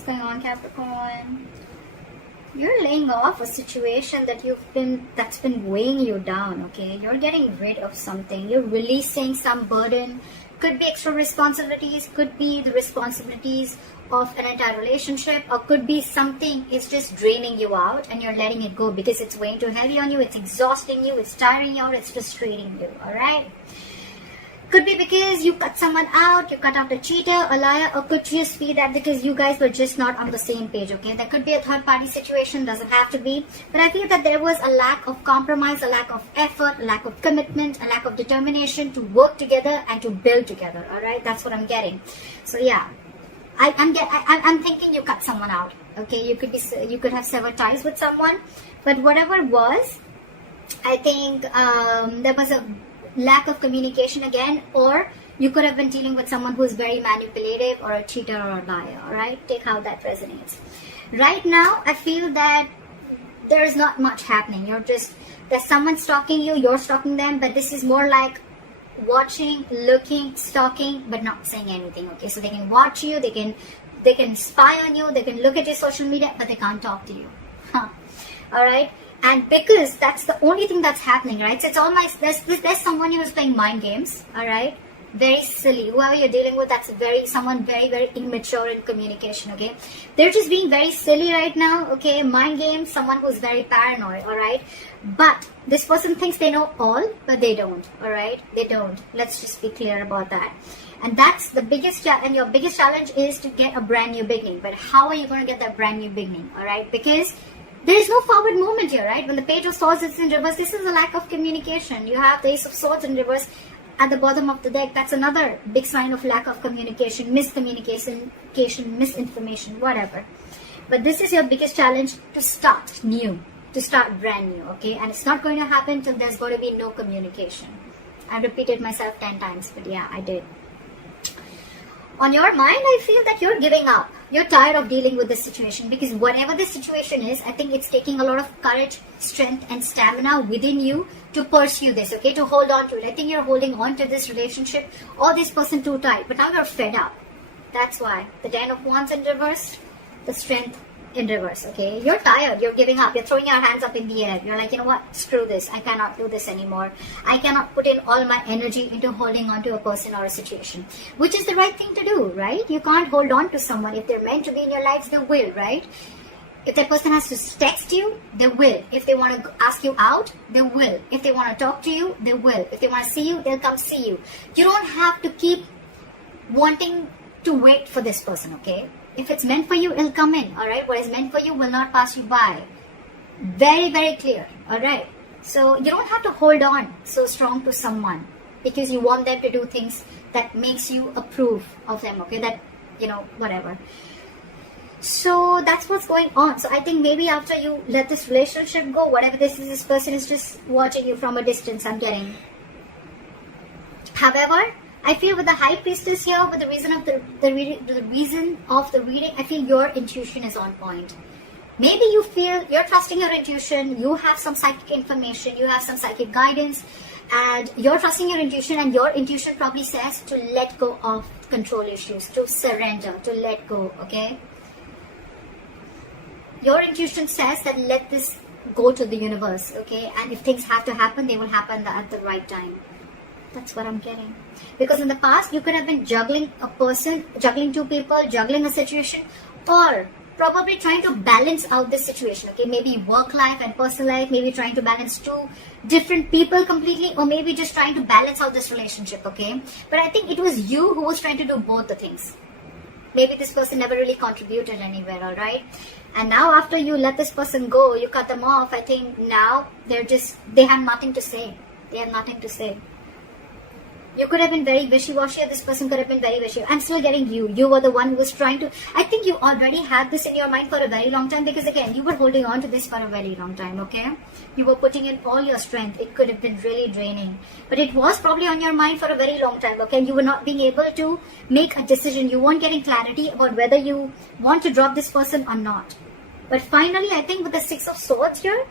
What's going on, Capricorn? You're laying off a situation that's been weighing you down, okay? You're getting rid of something. You're releasing some burden. Could be extra responsibilities, could be the responsibilities of an entire relationship, or could be something is just draining you out and you're letting it go because it's weighing too heavy on you, it's exhausting you, it's tiring you out, it's frustrating you, alright? Could be because you cut someone out, you cut out a cheater, a liar, or could just be that because you guys were just not on the same page, okay? There could be a third party situation, doesn't have to be. But I feel that there was a lack of compromise, a lack of effort, a lack of commitment, a lack of determination to work together and to build together, alright? That's what I'm getting. So yeah, I'm thinking you cut someone out, okay? You could have severed ties with someone, but whatever it was, I think there was a lack of communication again, or you could have been dealing with someone who's very manipulative or a cheater or a liar, alright? Take how that resonates. Right now, I feel that there is not much happening. There's someone stalking you, you're stalking them, but this is more like watching, looking, stalking, but not saying anything, okay? So they can watch you, they can spy on you, they can look at your social media, but they can't talk to you. Alright? And because that's the only thing that's happening, right? So it's all there's someone who is playing mind games, alright? Very silly. Whoever you're dealing with, that's someone very, very immature in communication, okay? They're just being very silly right now, okay? Mind games, someone who's very paranoid, alright? But this person thinks they know all, but they don't, alright? They don't. Let's just be clear about that. And that's the biggest challenge, and your biggest challenge is to get a brand new beginning. But how are you going to get that brand new beginning, alright? Because there is no forward movement here, right? When the Page of Swords is in reverse, this is a lack of communication. You have the Ace of Swords in reverse at the bottom of the deck. That's another big sign of lack of communication, miscommunication, misinformation, whatever. But this is your biggest challenge, to start new, to start brand new, okay? And it's not going to happen till there's going to be no communication. I repeated myself 10 times, but yeah, I did. On your mind, I feel that you're giving up. You're tired of dealing with this situation, because whatever this situation is, I think it's taking a lot of courage, strength, and stamina within you to pursue this, okay? To hold on to it. I think you're holding on to this relationship or this person too tight, but now you're fed up. That's why. The Ten of Wands in reverse, the Strength in reverse, okay? You're tired, you're giving up, you're throwing your hands up in the air. You're like, you know what, screw this, I cannot do this anymore. I cannot put in all my energy into holding on to a person or a situation, which is the right thing to do, right? You can't hold on to someone. If they're meant to be in your lives, they will, right? If that person has to text you, they will. If they want to ask you out, they will. If they want to talk to you, they will. If they want to see you, they'll come see you. You don't have to keep wanting to wait for this person, okay? If it's meant for you, it'll come in, alright? What is meant for you will not pass you by. Very, very clear, alright? So you don't have to hold on so strong to someone because you want them to do things that makes you approve of them, okay? That, you know, whatever. So that's what's going on. So I think maybe after you let this relationship go, whatever this person is just watching you from a distance, I'm getting. However, I feel with the High Priestess here, with the reason of the reason of the reading, I feel your intuition is on point. Maybe you feel you're trusting your intuition, you have some psychic information, you have some psychic guidance, and you're trusting your intuition, and your intuition probably says to let go of control issues, to surrender, to let go, okay? Your intuition says that let this go to the universe, okay? And if things have to happen, they will happen at the right time. That's what I'm getting. Because in the past, you could have been juggling a person, juggling two people, juggling a situation, or probably trying to balance out this situation, okay? Maybe work life and personal life, maybe trying to balance two different people completely, or maybe just trying to balance out this relationship, okay? But I think it was you who was trying to do both the things. Maybe this person never really contributed anywhere, alright? And now after you let this person go, you cut them off, I think now they have nothing to say. They have nothing to say. You could have been very wishy-washy, or this person could have been very wishy. I'm still getting you. You were the one who was trying to... I think you already had this in your mind for a very long time, because again, you were holding on to this for a very long time, okay? You were putting in all your strength. It could have been really draining. But it was probably on your mind for a very long time, okay? You were not being able to make a decision. You weren't getting clarity about whether you want to drop this person or not. But finally, I think with the Six of Swords here,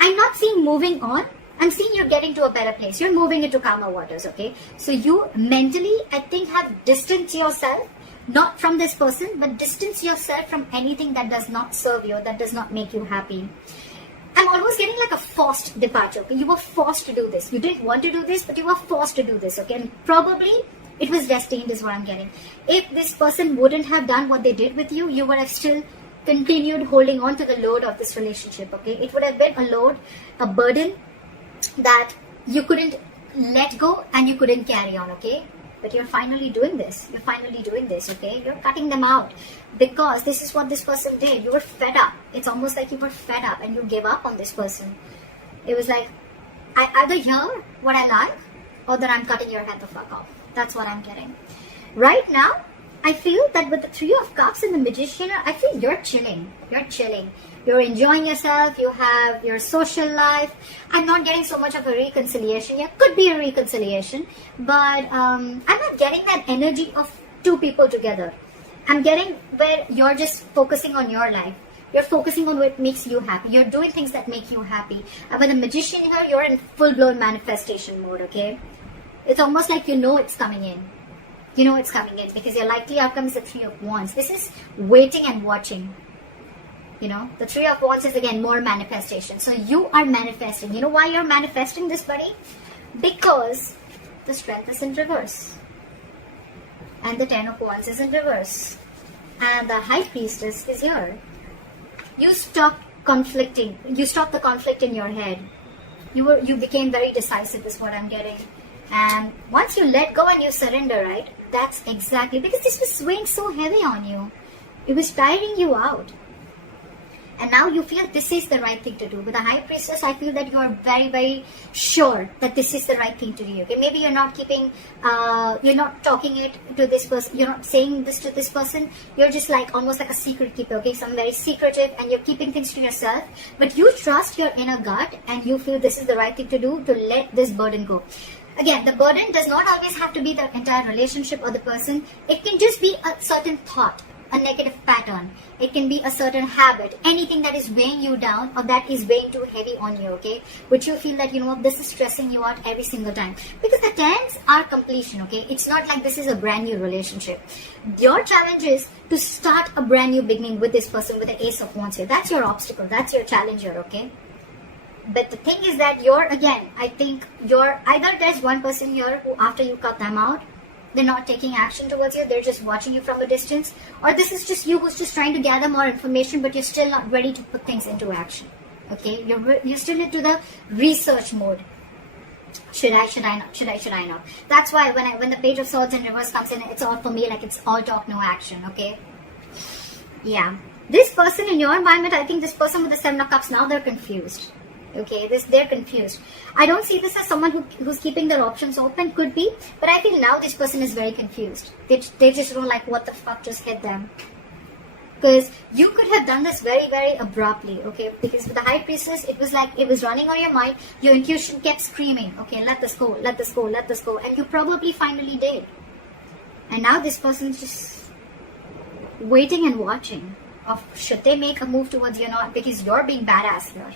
I'm not seeing moving on. I'm seeing you're getting to a better place. You're moving into calmer waters, okay? So you mentally, I think, have distanced yourself not from this person, but distance yourself from anything that does not serve you, that does not make you happy. I'm almost getting like a forced departure. Okay? You were forced to do this. You didn't want to do this, but you were forced to do this. Okay, and probably it was destined, is what I'm getting. If this person wouldn't have done what they did with you, you would have still continued holding on to the load of this relationship. Okay, it would have been a load, a burden that you couldn't let go and you couldn't carry on. Okay, but you're finally doing this. You're finally doing this. Okay, you're cutting them out because this is what this person did. You were fed up. It's almost like you were fed up and you gave up on this person. It was like, I either hear what I like or that I'm cutting your head the fuck off. That's what I'm getting. Right now, I feel that with the Three of Cups and the Magician, I feel you're chilling. You're chilling. You're enjoying yourself. You have your social life. I'm not getting so much of a reconciliation. Yeah, could be a reconciliation. But I'm not getting that energy of two people together. I'm getting where you're just focusing on your life. You're focusing on what makes you happy. You're doing things that make you happy. And with the Magician here, you're in full-blown manifestation mode, okay? It's almost like you know it's coming in. You know it's coming in because your likely outcome is the Three of Wands. This is waiting and watching. You know, the Three of Wands is again more manifestation. So you are manifesting. You know why you're manifesting this, buddy? Because the Strength is in reverse. And the Ten of Wands is in reverse. And the High Priestess is here. You stopped conflicting. You stopped the conflict in your head. You became very decisive is what I'm getting. And once you let go and you surrender, right? That's exactly, because this was weighing so heavy on you. It was tiring you out. And now you feel this is the right thing to do. With the High Priestess, I feel that you are very, very sure that this is the right thing to do. Okay, maybe you're not keeping, you're not talking it to this person. You're not saying this to this person. You're just like almost like a secret keeper. Okay, some very secretive, and you're keeping things to yourself. But you trust your inner gut, and you feel this is the right thing to do to let this burden go. Again, the burden does not always have to be the entire relationship or the person. It can just be a certain thought, a negative pattern. It can be a certain habit, anything that is weighing you down or that is weighing too heavy on you, okay? Which you feel that, you know what, this is stressing you out every single time. Because the tens are completion, okay? It's not like this is a brand new relationship. Your challenge is to start a brand new beginning with this person with the Ace of Wands here. That's your obstacle. That's your challenge here, okay? But the thing is that I think either there's one person here who after you cut them out, they're not taking action towards you, they're just watching you from a distance, or this is just you who's just trying to gather more information, but you're still not ready to put things into action. Okay, you're still into the research mode. Should I not? That's why when the Page of Swords in reverse comes in, it's all for me like it's all talk, no action. Okay, yeah. This person in your environment, I think this person with the Seven of Cups, now they're confused. Okay, they're confused. I don't see this as someone who's keeping their options open. Could be, but I feel now this person is very confused. They just don't like what the fuck just hit them. Because you could have done this very, very abruptly, okay? Because with the High Priestess, it was like it was running on your mind. Your intuition kept screaming, okay, let this go, let this go, let this go. And you probably finally did. And now this person's just waiting and watching of should they make a move towards you or not, because you're being badass here.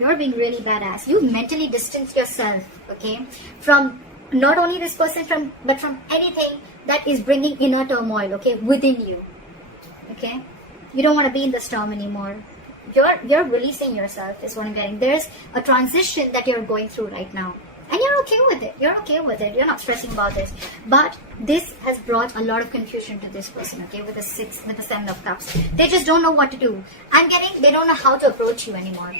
You're being really badass. You mentally distance yourself, okay, from not only this person, but from anything that is bringing inner turmoil, okay, within you, okay. You don't want to be in the storm anymore. You're releasing yourself is what I'm getting. There's a transition that you're going through right now, and you're okay with it. You're okay with it. You're not stressing about this. But this has brought a lot of confusion to this person, okay, with the Seven of Cups. They just don't know what to do. I'm getting they don't know how to approach you anymore.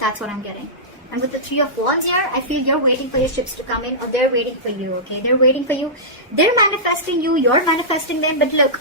That's what I'm getting. And with the Three of Wands here, I feel you're waiting for your ships to come in, or they're waiting for you, okay? They're waiting for you. They're manifesting you, you're manifesting them. But look,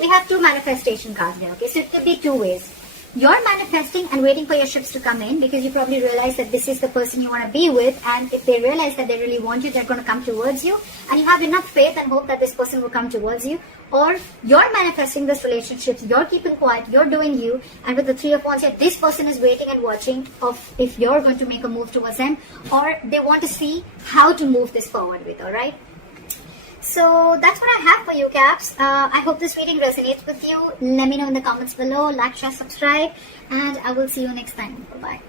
we have two manifestation cards there, okay? So it could be two ways. You're manifesting and waiting for your ships to come in because you probably realize that this is the person you want to be with. And if they realize that they really want you, they're going to come towards you. And you have enough faith and hope that this person will come towards you. Or you're manifesting this relationship, you're keeping quiet, you're doing you. And with the Three of Wands here, this person is waiting and watching of if you're going to make a move towards them. Or they want to see how to move this forward with, alright? So that's what I have for you, Caps. I hope this reading resonates with you. Let me know in the comments below. Like, share, subscribe. And I will see you next time. Bye-bye.